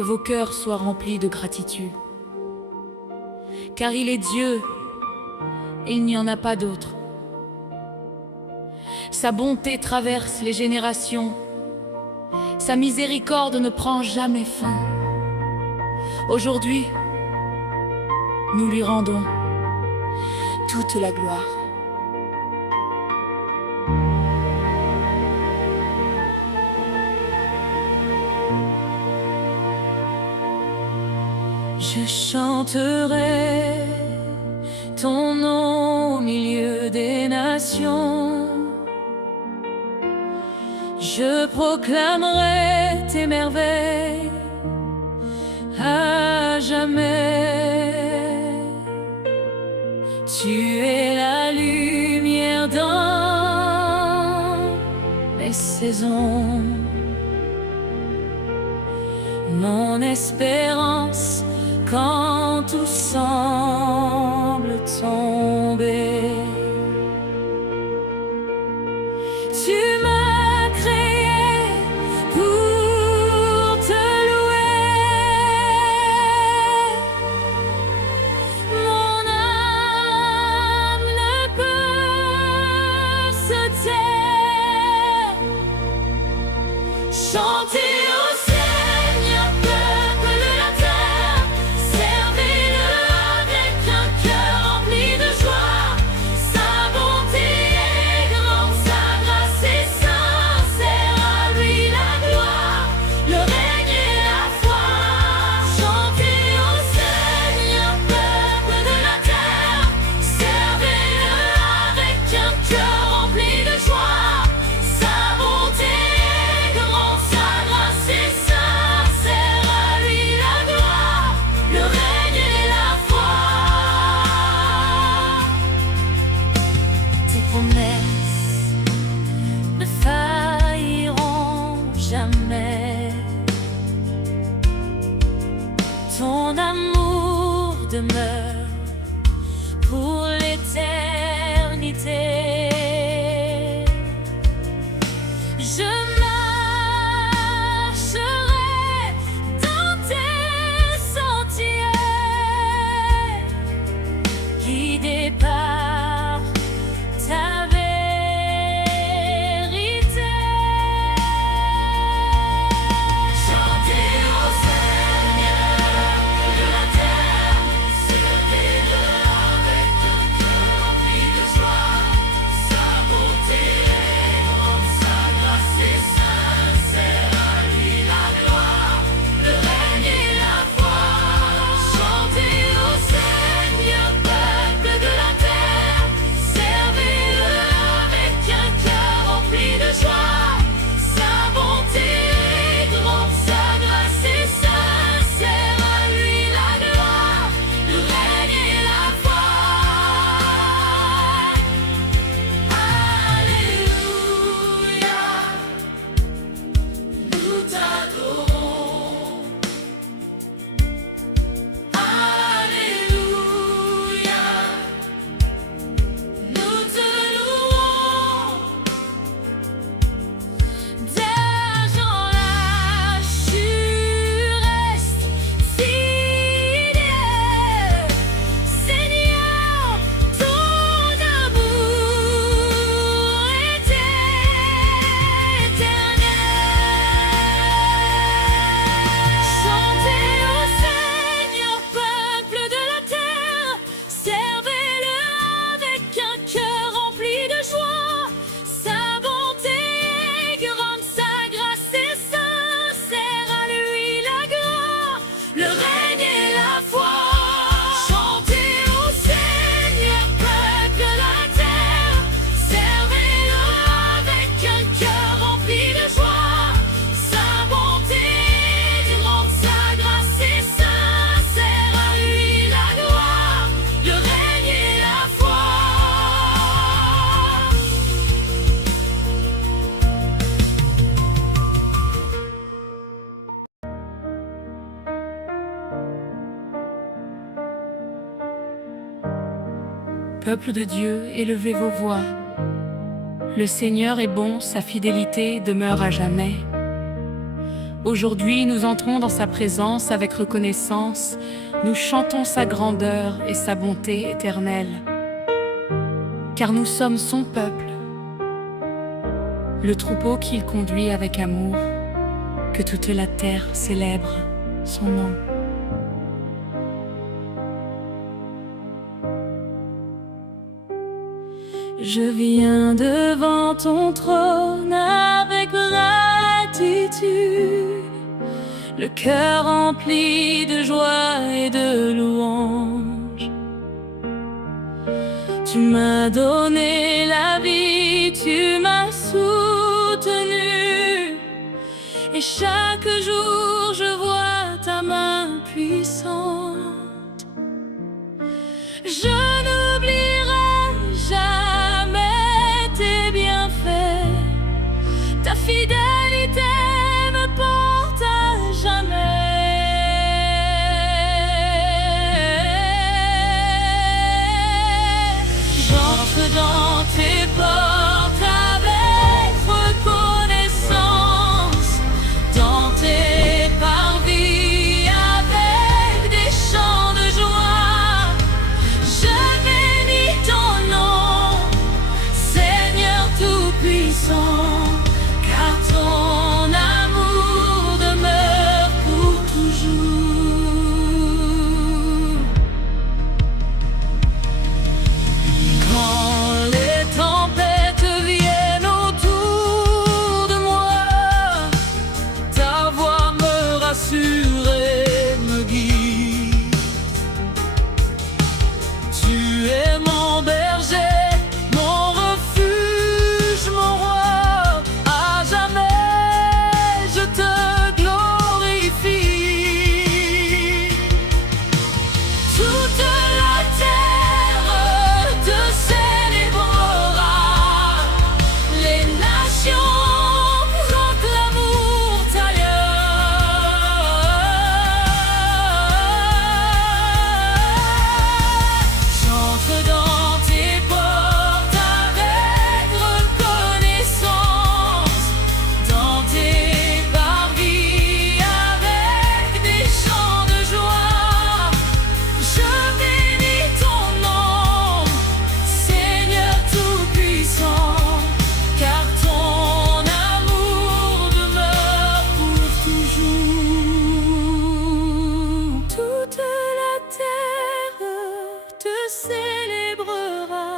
que vos cœurs soient remplis de gratitude. Car il est Dieu, et il n'y en a pas d'autre. Sa bonté traverse les générations, sa miséricorde ne prend jamais fin. Aujourd'hui, nous lui rendons toute la gloire. Je chanterai ton nom au milieu des nations. Je proclamerai tes merveilles à jamais. Tu es la lumière dans les saisons, mon espérance quand tout semble tomber. Tu m'as créé pour te louer. Mon âme ne peut se taire. Chanter au Seigneur, peuple de la terre, servez-le avec un cœur rempli de joie. Sa bonté est grande, sa grâce est sincère, à lui la gloire, le règne et la foi. Chantez au Seigneur, peuple de la terre, servez-le avec un cœur rempli de joie. Sa bonté est grande, sa grâce est sincère, à lui la gloire, le règne et la foi. Tes promesses ne failliront jamais. Ton amour demeure pour l'éternité. Je marcherai dans tes sentiers, guidé par ta vérité. Chantez au Seigneur de la terre, servez-le avec un cœur rempli de joie. Sa bonté est grande, sa grâce est sincère, à lui la gloire, le règne et la foi. Chantez au Seigneur, peuple de la terre, servez-le avec un cœur rempli de joie. Sa bonté est grande, sa grâce est sincère, à lui la gloire, le règne et la foi. Alléluia, nous t'adorons. Alléluia, nous te louons. D'argent lâche, tu restes fidèle. Seigneur, ton amour est éternel. Chantez au Seigneur, peuple de la terre, servez-le avec un cœur rempli de joie. Sa bonté est grande, sa grâce est sincère, à lui la gloire, le règne et la foi. Chantez au Seigneur, peuple de la terre, servez-le avec un cœur rempli de joie. Sa bonté est grande, sa grâce est sincère, à lui la gloire, le règne et la foi. Peuple de Dieu, élevez vos voix. Le Seigneur est bon, sa fidélité demeure à jamais. Aujourd'hui, nous entrons dans sa présence avec reconnaissance. Nous chantons sa grandeur et sa bonté éternelle. Car nous sommes son peuple, le troupeau qu'il conduit avec amour. Que toute la terre célèbre son nom. Je viens devant ton trône avec gratitude, le cœur rempli de joie et de louange. Tu m'as donné la vie, tu m'as soutenu, et chaque jour je vois ta main puissante. Je n'oublierai jamais tes bienfaits, ta fidélité me porte à jamais. J'entre dans tes portes avec reconnaissance, dans tes parvis avec des chants de joie. Je bénis ton nom, Seigneur Tout-Puissant, car ton amour demeure pour toujours. Quand les tempêtes viennent autour de moi, ta voix me rassure et me guide. Tu es mon berger, mon refuge, mon roi. À jamais je te glorifie. Toute la terre te célébrera, les nations proclameront ta gloire. J'entre dans tes portes avec reconnaissance, dans tes parvis avec des chants de joie. Je bénis ton nom, Seigneur Tout-Puissant, car ton amour demeure pour toujours. Toute la terre te célébrera,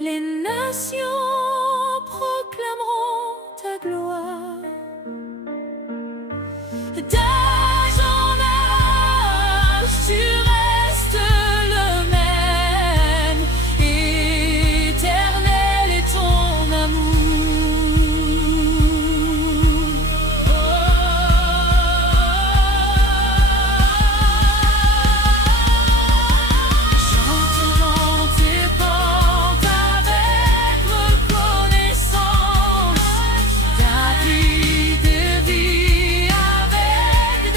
les nations proclameront ta gloire. D'âge en âge, tu restes le même, éternel est ton amour. J'entre dans tes portes avec reconnaissance, ta vie de vie avec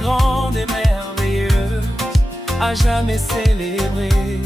grande et merveilleuse, à jamais célébrée.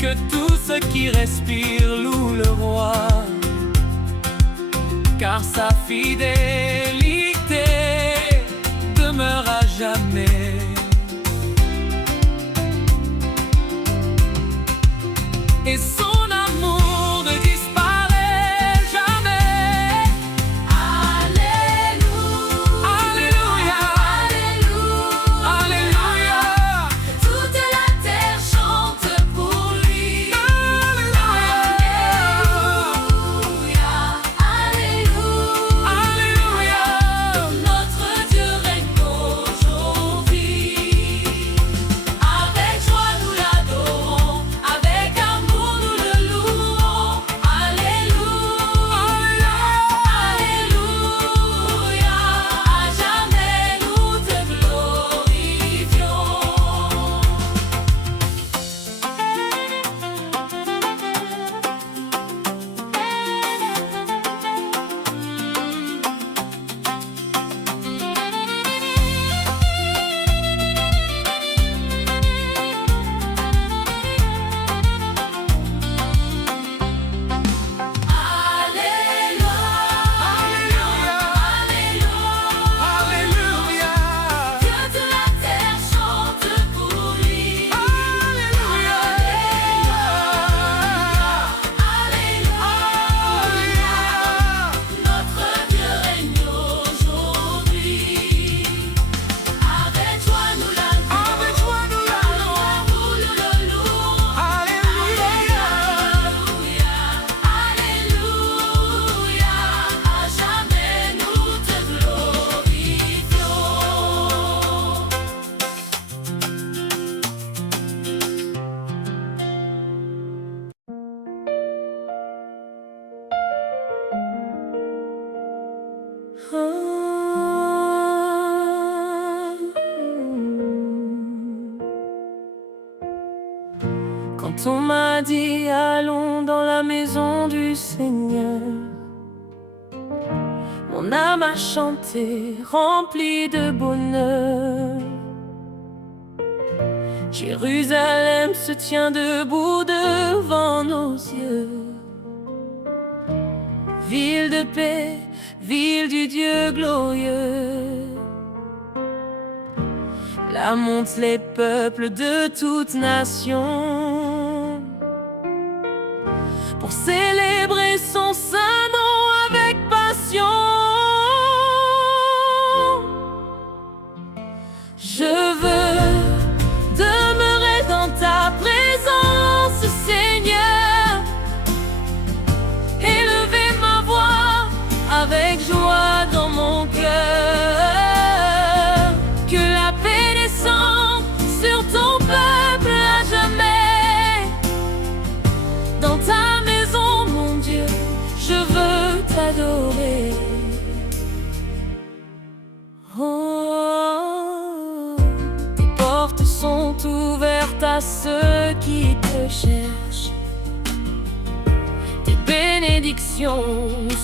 Que tout ce qui respire loue le roi, car sa fidélité demeure à jamais. Et son amour ne disparaît jamais. Alléluia, Alléluia, Alléluia, Alléluia. toute la terre chante pour lui. Alléluia, Alléluia, Alléluia. notre Dieu règne aujourd'hui. Avec joie nous l'adorons, avec amour nous le louons. Alléluia, Alléluia, à jamais nous te glorifions. Alléluia, Que de la terre chante pour lui. Alléluia, Alléluia, notre Dieu règne aujourd'hui. Avec joie nous l'adorons, avec joie nous l'adorons. amour nous le louons. Alléluia, Alléluia, à jamais nous te glorifions. Quand on m'a dit allons dans la maison du Seigneur, mon âme a chanté, remplie de bonheur. Jérusalem se tient debout devant nos yeux. Ville de paix, ville du Dieu glorieux. Là montent les peuples de toutes nations pour célébrer son saint nom avec passion. Je veux demeurer dans ta présence, Seigneur, élever ma voix avec joie dans mon cœur. Que la paix descende sur ton peuple à jamais. Dans ta maison, mon Dieu, je veux t'adorer. Oh, tes portes sont ouvertes à ceux qui te cherchent. Tes bénédictions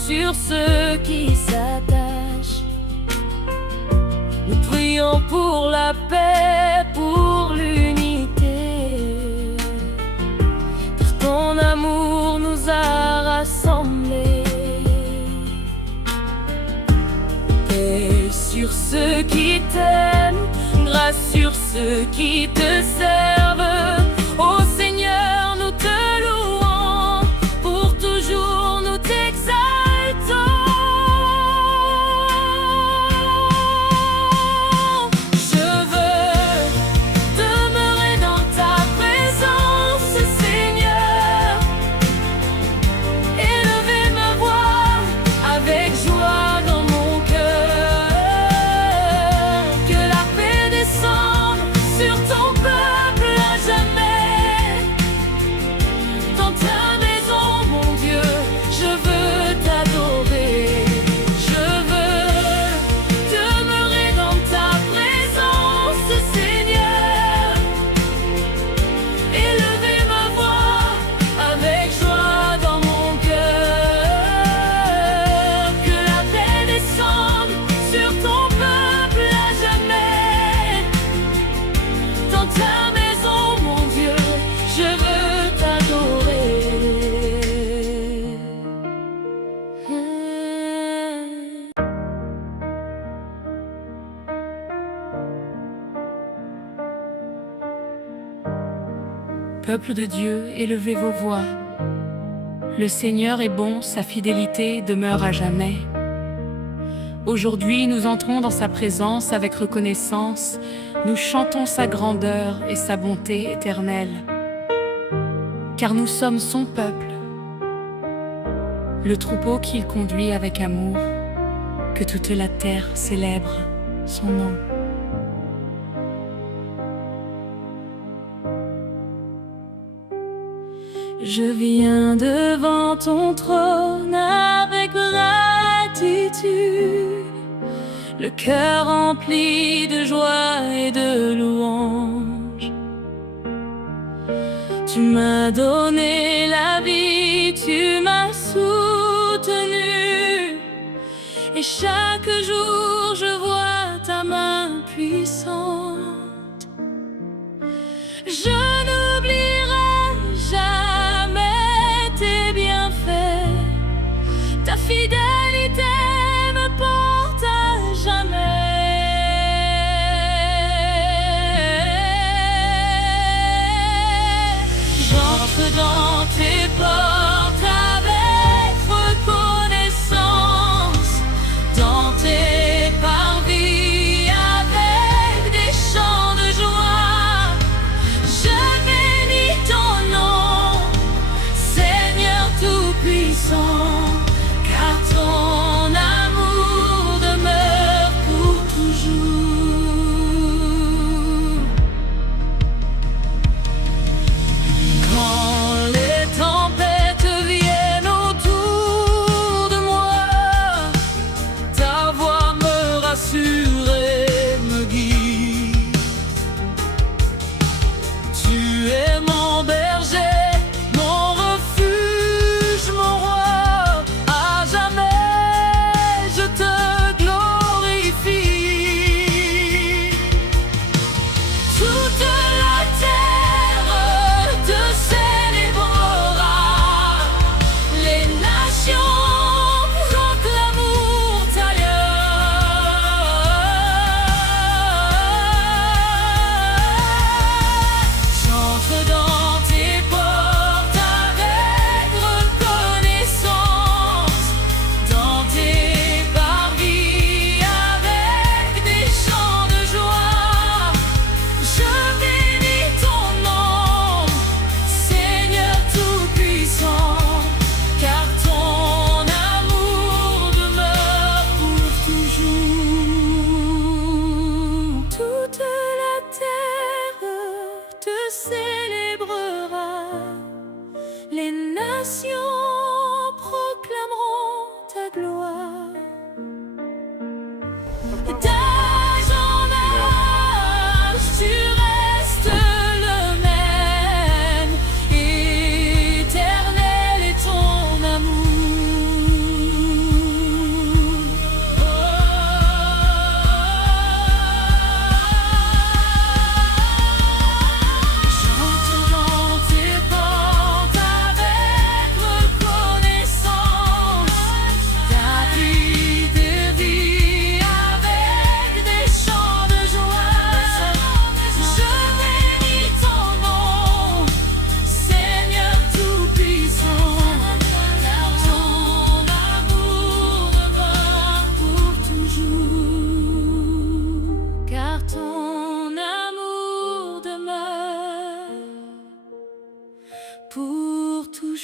sur ceux qui s'attachent. Nous prions pour la paix, pour l'unité, car ton amour nous a rassemblés. Paix sur ceux qui t'aiment, grâce sur ceux qui te servent. Ô Seigneur, nous te louons, pour toujours nous t'exaltons. Je veux Dans ta maison, mon Dieu, je veux t'adorer. Peuple de Dieu, élevez vos voix. Le Seigneur est bon, sa fidélité demeure à jamais. Aujourd'hui, nous entrons dans sa présence avec reconnaissance. Nous chantons sa grandeur et sa bonté éternelle. Car nous sommes son peuple, le troupeau qu'il conduit avec amour. Que toute la terre célèbre son nom. Je viens devant ton trône avec gratitude, le cœur rempli de joie et de louange. Tu m'as donné la vie, tu m'as soutenu, et chaque jour je vois ta main puissante. Je n'oublierai jamais tes bienfaits, ta fidélité me porte à jamais. J'entre dans tes portes avec reconnaissance, dans tes parvis avec des chants de joie. Je bénis ton nom, Seigneur Tout-Puissant, car ton amour demeure pour toujours. Quand les tempêtes viennent autour de moi, ta voix me rassure et me guide. Tu es mon berger, mon refuge, mon roi. À jamais je te glorifie. Toute la terre te célébrera, les nations proclameront ta gloire. J'entre dans tes portes avec reconnaissance, dans tes parvis avec des chants de joie. Je bénis ton nom, Seigneur Tout-Puissant, car ton amour demeure pour toujours. Toute la terre te célébrera, les nations proclameront ta gloire. D'âge en âge, tu restes le même, éternel est ton amour. J'entre dans tes portes avec reconnaissance, ta fidélité avec des chants de joie. Je bénis ton nom, Seigneur Tout-Puissant, car ton amour demeure pour toujours. Car ton amour demeure pour toujours.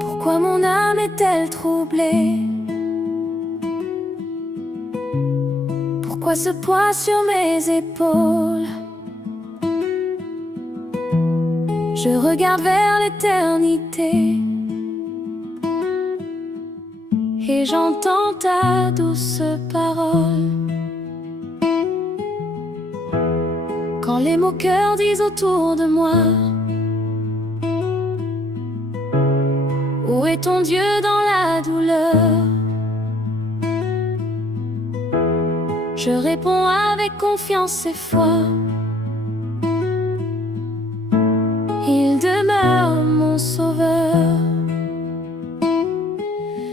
Pourquoi mon âme est-elle troublée? Pourquoi ce poids sur mes épaules? Je regarde vers l'éternité et j'entends ta douce parole. quand les moqueurs disent autour de moi: où est ton Dieu dans la douleur? Je réponds avec confiance et foi: il demeure mon sauveur.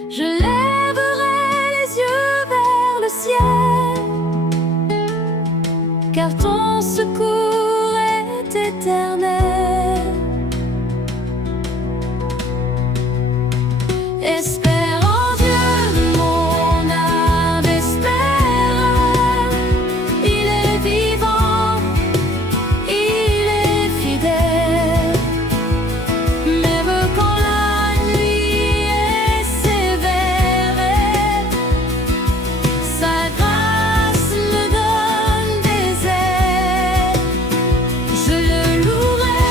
Je lèverai les yeux vers le ciel, car ton secours est éternel. Espère en Dieu, mon âme espère. Il est vivant, il est fidèle. Même quand la nuit est sévère, sa grâce me donne des ailes. Je le louerai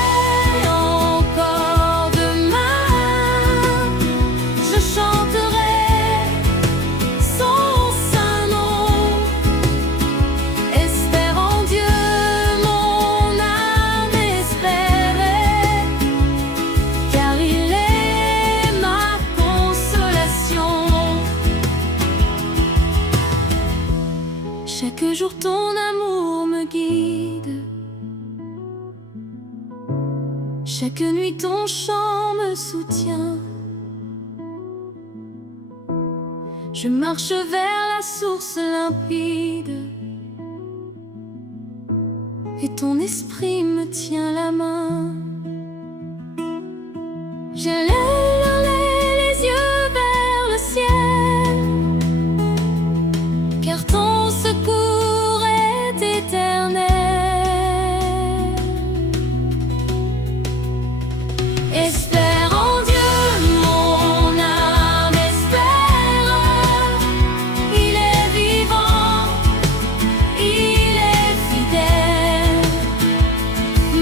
encore demain. Je chanterai son saint nom. Espère en Dieu, mon âme espère, car il est ma consolation. Chaque jour ton amour me guide, chaque nuit ton chant me soutient. Je marche vers la source limpide, et ton esprit me tient la main. Je lèverai les yeux vers le ciel, car ton secours est éternel. Espère en Dieu, mon âme espère. Il est vivant, il est fidèle.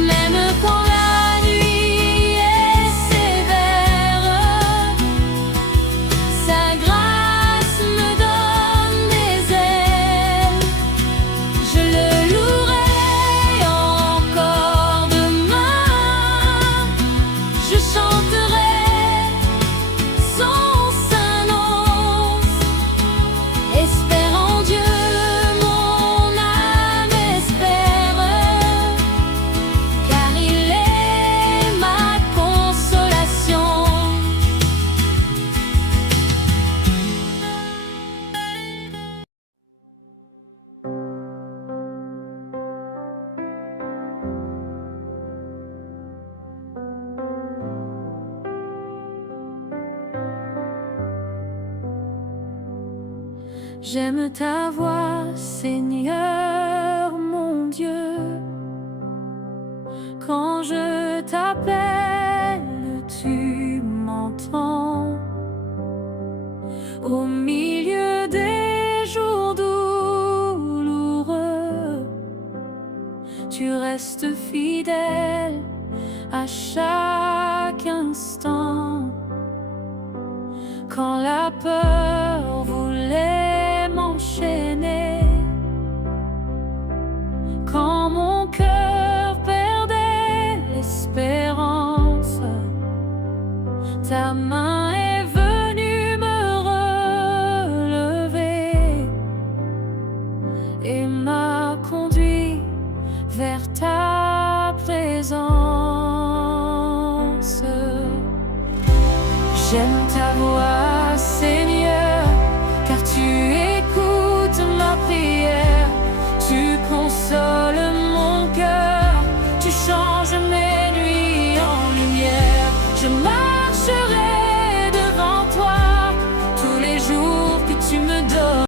Même quand la nuit est sévère, sa grâce me donne des ailes. Je le louerai encore demain. Je chanterai son saint nom. Espère en Dieu, mon âme espère, car il est ma consolation. J'aime ta voix, Seigneur mon Dieu. Quand je t'appelle, tu m'entends. Au milieu des jours douloureux, tu restes fidèle à chaque instant. Quand la peur voulait m'enchaîner, quand mon cœur perdait l'espérance, ta main